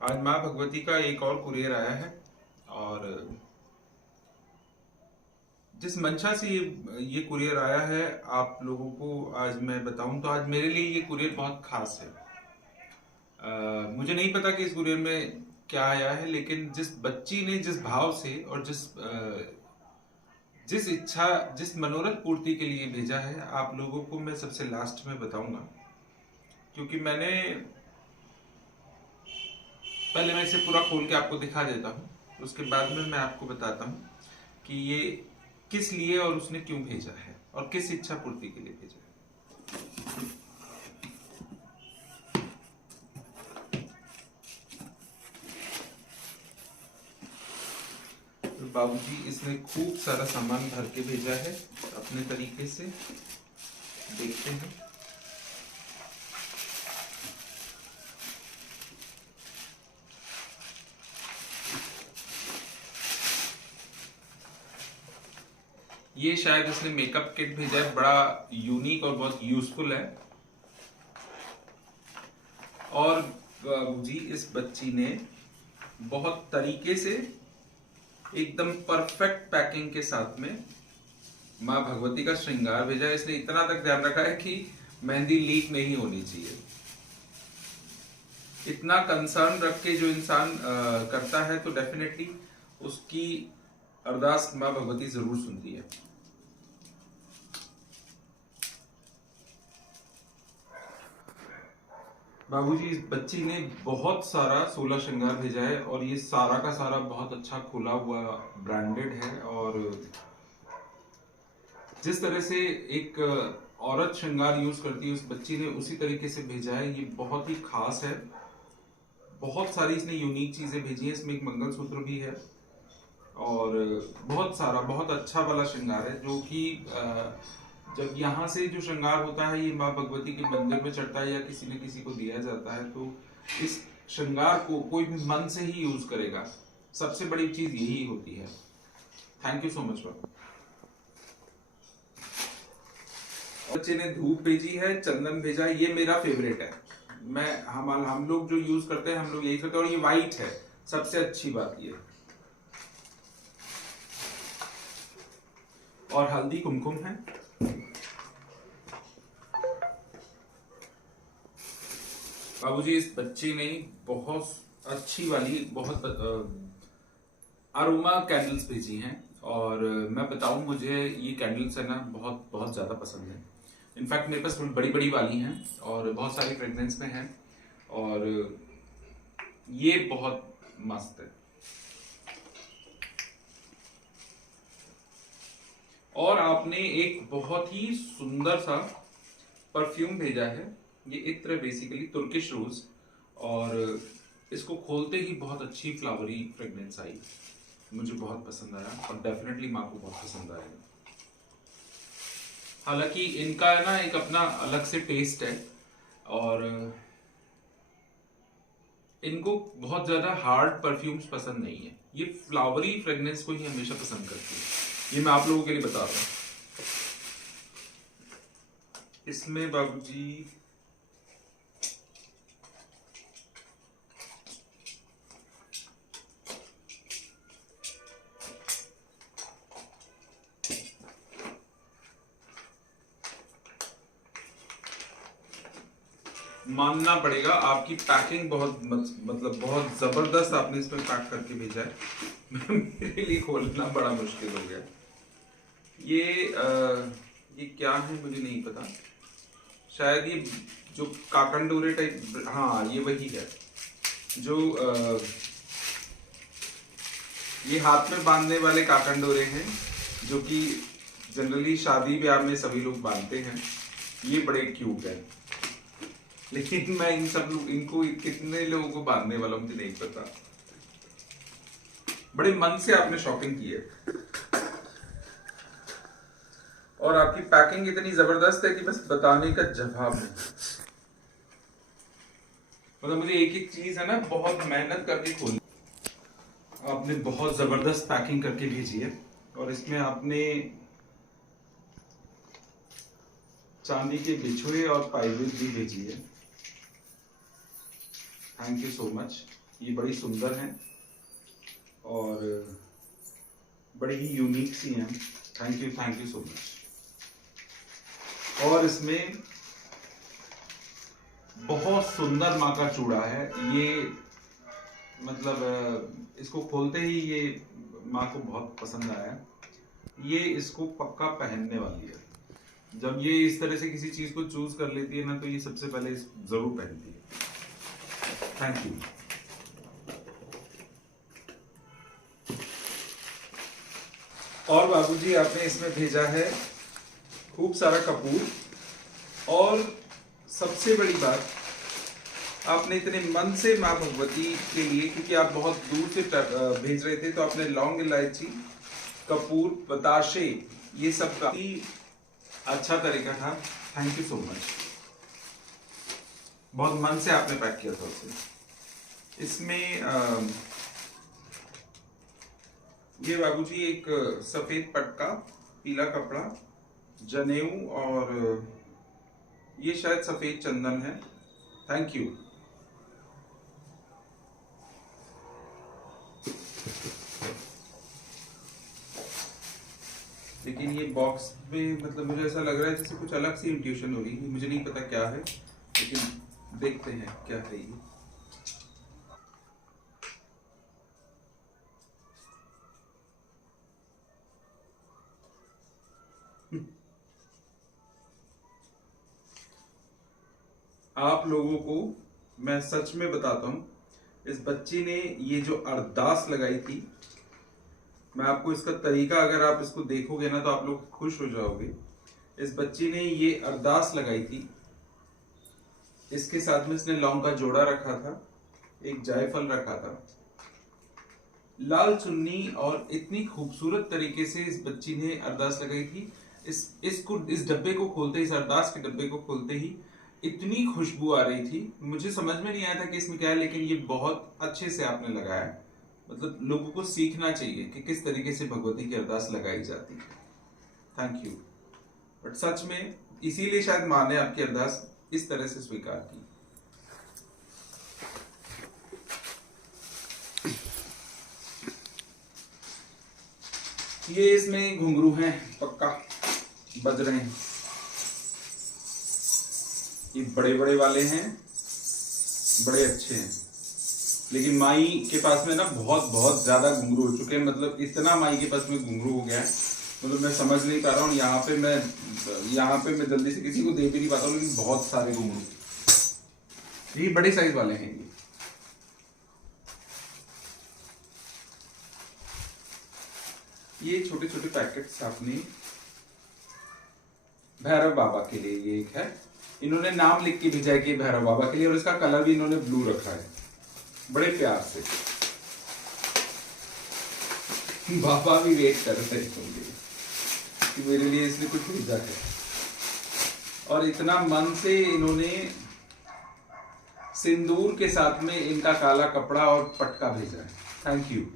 आज माँ भगवती का एक और कुरियर आया है। और जिस मंशा से ये कुरियर आया है, आप लोगों को आज मैं बताऊं तो आज मेरे लिए ये कुरियर बहुत खास है। मुझे नहीं पता कि इस कुरियर में क्या आया है, लेकिन जिस बच्ची ने जिस भाव से और जिस इच्छा, जिस मनोरथ पूर्ति के लिए भेजा है, आप लोगों को मैं सबसे लास्ट में बताऊंगा। क्योंकि पहले मैं इसे पूरा खोल के आपको दिखा देता हूँ, उसके बाद में मैं आपको बताता हूँ कि ये किस लिए और उसने क्यों भेजा है और किस इच्छा पूर्ति के लिए भेजा है। तो बाबूजी इसने खूब सारा सामान भर के भेजा है अपने तरीके से। देखते हैं। ये शायद इसने मेकअप किट भेजा है, बड़ा यूनिक और बहुत यूजफुल है। और बाबूजी इस बच्ची ने बहुत तरीके से एकदम परफेक्ट पैकिंग के साथ में माँ भगवती का श्रृंगार भेजा है। इसने इतना तक ध्यान रखा है कि मेहंदी लीक नहीं होनी चाहिए। इतना कंसर्न रख के जो इंसान करता है तो डेफिनेटली उसकी अरदास माँ भगवती जरूर सुनती है। बाबूजी इस बच्ची ने बहुत सारा 16 श्रृंगार भेजा है और ये सारा का सारा बहुत अच्छा खुला हुआ ब्रांडेड है। और जिस तरह से एक औरत श्रृंगार यूज करती है, उस बच्ची ने उसी तरीके से भेजा है। ये बहुत ही खास है। बहुत सारी इसने यूनिक चीजें भेजी है। इसमें एक मंगलसूत्र भी है और बहुत सारा बहुत अच्छा वाला श्रृंगार है, जो कि जब यहाँ से जो श्रृंगार होता है ये माँ भगवती के मंदिर में चढ़ता है या किसी न किसी को दिया जाता है, तो इस श्रृंगार को कोई भी मन से ही यूज करेगा। सबसे बड़ी चीज यही होती है। थैंक यू सो मच बाबू। बच्चे ने धूप भेजी है, चंदन भेजा है। ये मेरा फेवरेट है। हम लोग जो यूज करते हैं, हम लोग यही करते हैं। और ये वाइट है, सबसे अच्छी बात ये। और हल्दी कुमकुम है। बाबूजी इस बच्चे ने बहुत अच्छी वाली बहुत अरोमा कैंडल्स भेजी हैं। और मैं बताऊं, मुझे ये कैंडल्स है ना बहुत बहुत ज्यादा पसंद है। इनफैक्ट मेरे पास बड़ी बड़ी वाली हैं और बहुत सारी फ्रेग्रेंस में हैं। और ये बहुत मस्त है। और आपने एक बहुत ही सुंदर सा परफ्यूम भेजा है। ये इत्र, बेसिकली तुर्किश रोज। और इसको खोलते ही बहुत अच्छी फ्लावरी फ्रेग्रेंस आई। मुझे बहुत पसंद आया और डेफिनेटली माँ को बहुत पसंद आएगा। हालांकि इनका है ना एक अपना अलग से टेस्ट है और इनको बहुत ज्यादा हार्ड परफ्यूम्स पसंद नहीं है। ये फ्लावरी फ्रेग्रेंस को ही हमेशा पसंद करती है। ये मैं आप लोगों के लिए बता रहा हूँ। इसमें बाबूजी मानना पड़ेगा, आपकी पैकिंग बहुत मतलब बहुत जबरदस्त आपने इसमें पैक करके भेजा है। मेरे लिए खोलना बड़ा मुश्किल हो गया। ये क्या है मुझे नहीं पता। शायद ये जो काकंडोरे टाइप, हाँ ये वही है जो ये हाथ में बांधने वाले काकंडोरे हैं, जो कि जनरली शादी ब्याह में सभी लोग बांधते हैं। ये बड़े क्यूट है, लेकिन मैं इनको कितने लोगों को बांधने वाला मुझे नहीं पता। बड़े मन से आपने शॉपिंग की है और आपकी पैकिंग इतनी जबरदस्त है कि बस बताने का जवाब नहीं। मतलब मुझे एक एक चीज है ना बहुत मेहनत करके खोली। आपने बहुत जबरदस्त पैकिंग करके भेजी है और इसमें आपने चांदी के बिछुए और पाइवट भी भेजी है। Thank you so much. ये बड़ी सुंदर हैं और बड़ी ही यूनिक सी हैं। Thank you so much. और इसमें बहुत सुंदर माँ का चूड़ा है। ये मतलब इसको खोलते ही ये माँ को बहुत पसंद आया। ये इसको पक्का पहनने वाली है। जब ये इस तरह से किसी चीज को चूज कर लेती है ना, तो ये सबसे पहले जरूर पहनती है। Thank you. और बाबूजी आपने इसमें भेजा है खूब सारा कपूर, और सबसे बड़ी बात, आपने इतने मन से माँ भगवती के लिए, क्योंकि आप बहुत दूर से भेज रहे थे, तो आपने लौंग, इलायची, कपूर, बताशे, ये सब का अच्छा तरीका था। Thank you so much. बहुत मन से आपने पैक किया था उसे। इसमें ये बाबूजी एक सफेद पटका, पीला कपड़ा, जनेऊ, और ये शायद सफेद चंदन है। Thank you. लेकिन ये बॉक्स में मतलब मुझे ऐसा लग रहा है जैसे कुछ अलग सी इंट्यूशन हो रही है। मुझे नहीं पता क्या है, लेकिन देखते हैं क्या है ये। आप लोगों को मैं सच में बताता हूं, इस बच्ची ने ये जो अरदास लगाई थी, मैं आपको इसका तरीका, अगर आप इसको देखोगे ना तो आप लोग खुश हो जाओगे। इस बच्ची ने ये अरदास लगाई थी, इसके साथ में इसने लौंग का जोड़ा रखा था, एक जायफल रखा था, लाल चुन्नी, और इतनी खूबसूरत तरीके से इस बच्ची ने अरदास लगाई थी। इस डब्बे को खोलते ही, इस अरदास के डब्बे को खोलते ही इतनी खुशबू आ रही थी, मुझे समझ में नहीं आया था कि इसमें क्या है, लेकिन ये बहुत अच्छे से आपने लगाया। मतलब लोगों को सीखना चाहिए कि किस तरीके से भगवती की अरदास लगाई जाती है। Thank you. बट सच में इसीलिए शायद माँ ने आपकी अरदास इस तरह से स्वीकार की। ये इसमें घुंघरू हैं, पक्का बज रहे हैं। ये बड़े बड़े वाले हैं, बड़े अच्छे हैं। लेकिन माई के पास में ना बहुत बहुत ज्यादा घुंघरू हो चुके हैं। मतलब इतना माई के पास में घुंघरू हो गया है, मतलब मैं समझ नहीं पा रहा हूँ। यहाँ पे मैं जल्दी से किसी को दे भी नहीं पाता हूँ, लेकिन बहुत सारे घुंघरू। ये बड़े साइज वाले हैं। ये छोटे छोटे पैकेट्स आपने भैरव बाबा के लिए, ये एक है, इन्होंने नाम लिख के भेजा है कि भैरव बाबा के लिए, और इसका कलर भी इन्होंने ब्लू रखा है, बड़े प्यार से। बाबा भी वेट कर रहे होंगे कि मेरे लिए इसने कुछ भेजा है, और इतना मन से इन्होंने सिंदूर के साथ में इनका काला कपड़ा और पटका भेजा है। Thank you.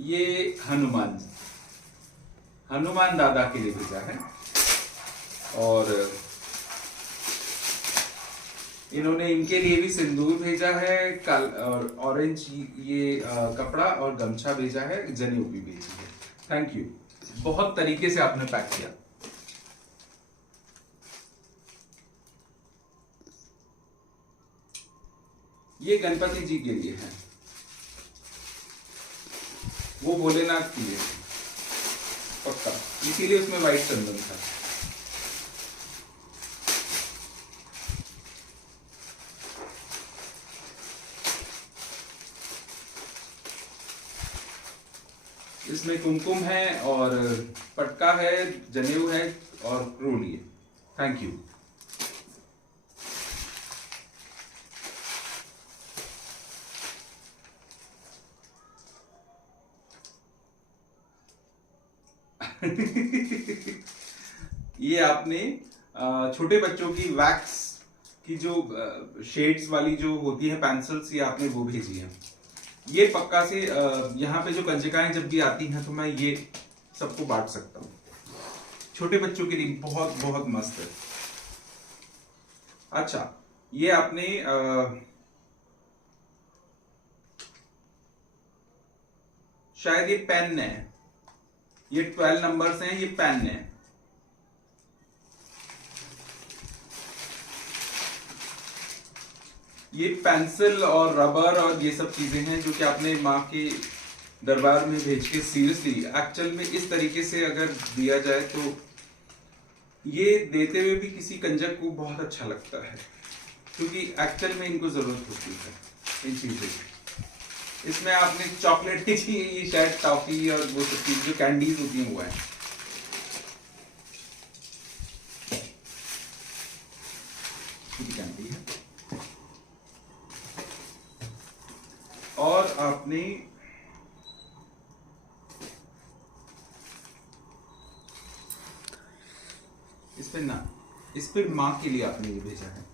ये हनुमान दादा के लिए भेजा है, और इन्होंने इनके लिए भी सिंदूर भेजा है, और ऑरेंज ये कपड़ा और गमछा भेजा है, जनेऊ भी भेजी है। Thank you. बहुत तरीके से आपने पैक किया। ये गणपति जी के लिए है, वो भोलेनाथ के लिए पक्का, इसीलिए उसमें व्हाइट चंदन था। इसमें कुमकुम है, और पटका है, जनेऊ है, और रोली है। Thank you. ये आपने छोटे बच्चों की वैक्स की जो शेड्स वाली जो होती है पेंसिल्स, ये आपने वो भेजी है। ये पक्का से यहाँ पे जो कंजिकाएं जब भी आती हैं तो मैं ये सबको बांट सकता हूँ। छोटे बच्चों के लिए बहुत बहुत मस्त है। अच्छा, ये आपने शायद ये पेन है, ये 12 नंबर्स हैं, ये पेन है। ये पेंसिल और रबर और ये सब चीजें हैं जो कि आपने माँ के दरबार में भेज के, सीरियसली एक्चुअल में इस तरीके से अगर दिया जाए तो ये देते हुए भी किसी कंजक को बहुत अच्छा लगता है, क्योंकि एक्चुअल में इनको जरूरत होती है इन चीजों की। इसमें आपने चॉकलेट की चाहिए, ये शायद टॉफी और वो सब चीज जो कैंडीज होती हैं वो है। कैंडी है। और आपने इस पे माँ के लिए आपने ये भेजा है।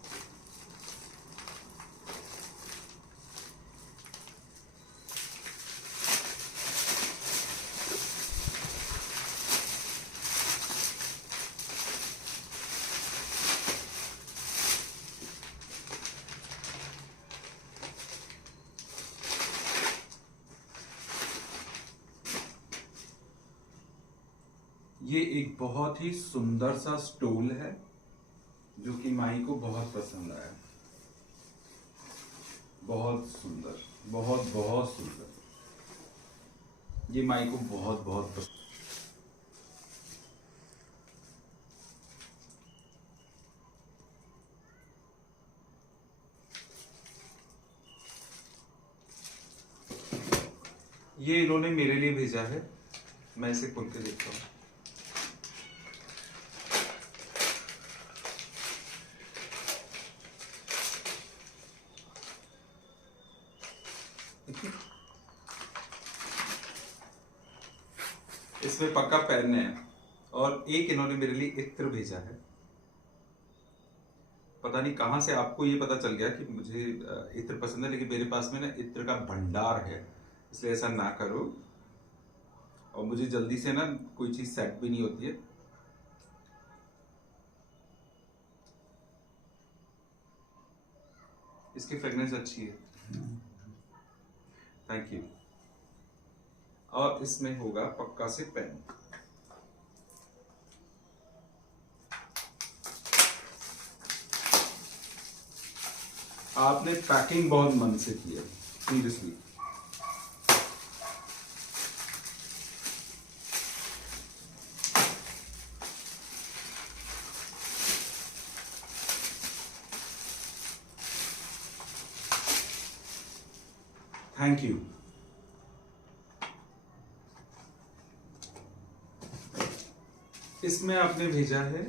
ये एक बहुत ही सुंदर सा स्टूल है जो कि माई को बहुत पसंद आया। बहुत सुंदर, बहुत बहुत सुंदर, ये माई को बहुत बहुत पसंद। ये इन्होंने मेरे लिए भेजा है, मैं इसे खोल के देखता हूँ। इसमें पक्का पेन है और एक इन्होंने मेरे लिए इत्र भेजा है। पता नहीं कहां से आपको ये पता चल गया कि मुझे इत्र पसंद है, लेकिन मेरे पास में ना इत्र का भंडार है, इसलिए ऐसा ना करो। और मुझे जल्दी से ना कोई चीज सेट भी नहीं होती है। इसकी फ्रेग्रेंस अच्छी है, थैंक यू। और इसमें होगा पक्का से पेन। आपने पैकिंग बहुत मन से की है, सीरियसली। Thank you. इसमें आपने भेजा है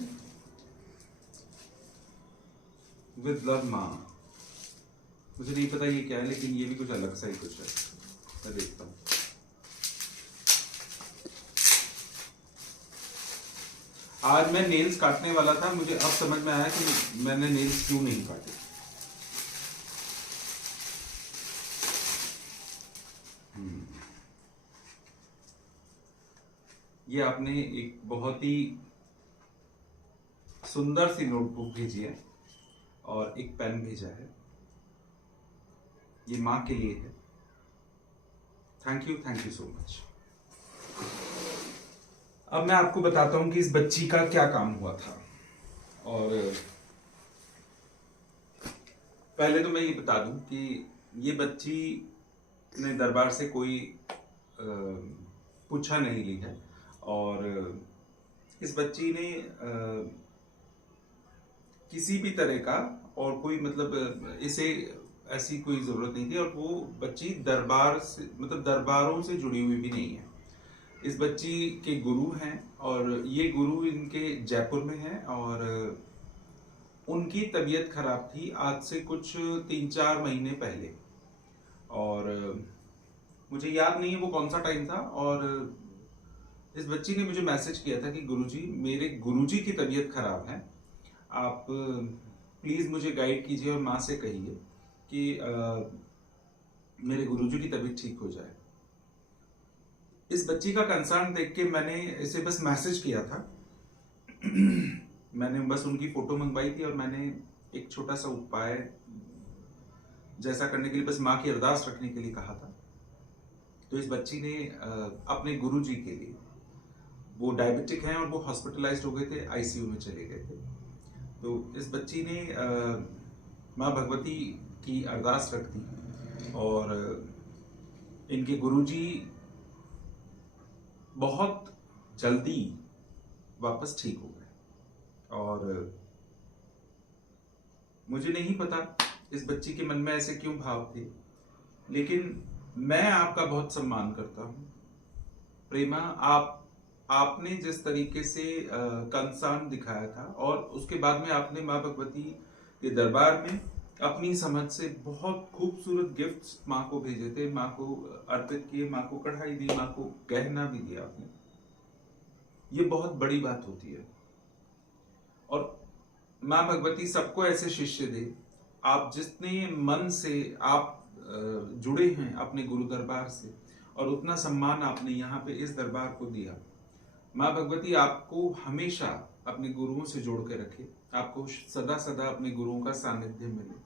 विद लव माँ। मुझे नहीं पता ये क्या है, लेकिन ये भी कुछ अलग सा ही कुछ है, मैं देखता हूँ। आज मैं नेल्स काटने वाला था, मुझे अब समझ में आया कि मैंने नेल्स क्यों नहीं काटे। ये आपने एक बहुत ही सुंदर सी नोटबुक भेजी है और एक पेन भेजा है, ये माँ के लिए है। Thank you so much. अब मैं आपको बताता हूं कि इस बच्ची का क्या काम हुआ था। और पहले तो मैं ये बता दूं कि ये बच्ची ने दरबार से कोई पूछा नहीं ली है, और इस बच्ची ने किसी भी तरह का और कोई मतलब इसे ऐसी कोई जरूरत नहीं थी, और वो बच्ची दरबार से मतलब दरबारों से जुड़ी हुई भी नहीं है। इस बच्ची के गुरु हैं और ये गुरु इनके जयपुर में हैं, और उनकी तबीयत खराब थी आज से कुछ 3-4 महीने पहले, और मुझे याद नहीं है वो कौन सा टाइम था। और इस बच्ची ने मुझे मैसेज किया था कि गुरुजी, मेरे गुरुजी की तबीयत खराब है, आप प्लीज मुझे गाइड कीजिए और माँ से कहिए कि मेरे गुरुजी की तबीयत ठीक हो जाए। इस बच्ची का कंसर्न देख के मैंने इसे बस मैसेज किया था। मैंने बस उनकी फोटो मंगवाई थी और मैंने एक छोटा सा उपाय जैसा करने के लिए बस माँ की अरदास रखने के लिए कहा था। तो इस बच्ची ने अपने गुरुजी के लिए, वो डायबिटिक हैं और वो हॉस्पिटलाइज्ड हो गए थे, आईसीयू में चले गए थे। तो इस बच्ची ने माँ भगवती की अरदास रख दी और इनके गुरुजी बहुत जल्दी वापस ठीक हो गए। और मुझे नहीं पता इस बच्ची के मन में ऐसे क्यों भाव थे, लेकिन मैं आपका बहुत सम्मान करता हूं प्रेमा। आपने जिस तरीके से कंसर्न दिखाया था और उसके बाद में आपने माँ भगवती के दरबार में अपनी समझ से बहुत खूबसूरत गिफ्ट्स माँ को भेजे थे, माँ को अर्पित किए, माँ को कढ़ाई दी, माँ को गहना भी दिया आपने। ये बहुत बड़ी बात होती है और माँ भगवती सबको ऐसे शिष्य दे। आप जितने मन से आप जुड़े हैं अपने गुरु दरबार से और उतना सम्मान आपने यहाँ पे इस दरबार को दिया, माँ भगवती आपको हमेशा अपने गुरुओं से जोड़ के रखे, आपको सदा सदा अपने गुरुओं का सानिध्य मिले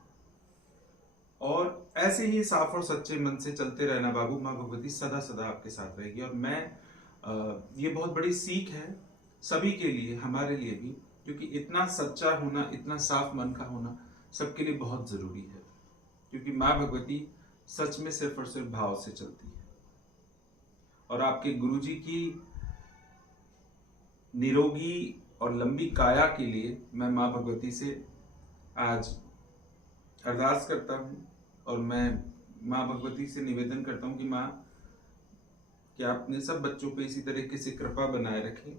और ऐसे ही साफ और सच्चे मन से चलते रहना बाबू। माँ भगवती सदा सदा आपके साथ रहेगी। और मैं ये बहुत बड़ी सीख है सभी के लिए, हमारे लिए भी, क्योंकि इतना सच्चा होना, इतना साफ मन का होना सबके लिए बहुत जरूरी है, क्योंकि माँ भगवती सच में सिर्फ और सिर्फ भाव से चलती है। और आपके गुरुजी की निरोगी और लंबी काया के लिए मैं माँ भगवती से आज अरदास करता हूँ और मैं माँ भगवती से निवेदन करता हूँ कि माँ, कि आप अपने सब बच्चों पे इसी तरीके से कृपा बनाए रखें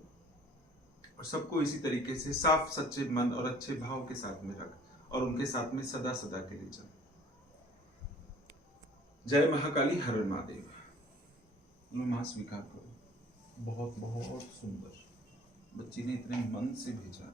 और सबको इसी तरीके से साफ सच्चे मन और अच्छे भाव के साथ में रख और उनके साथ में सदा सदा के लिए चल। जय महाकाली, हर हर महादेव। मां स्वीकार करो। बहुत बहुत सुंदर बच्ची ने इतने मन से भेजा।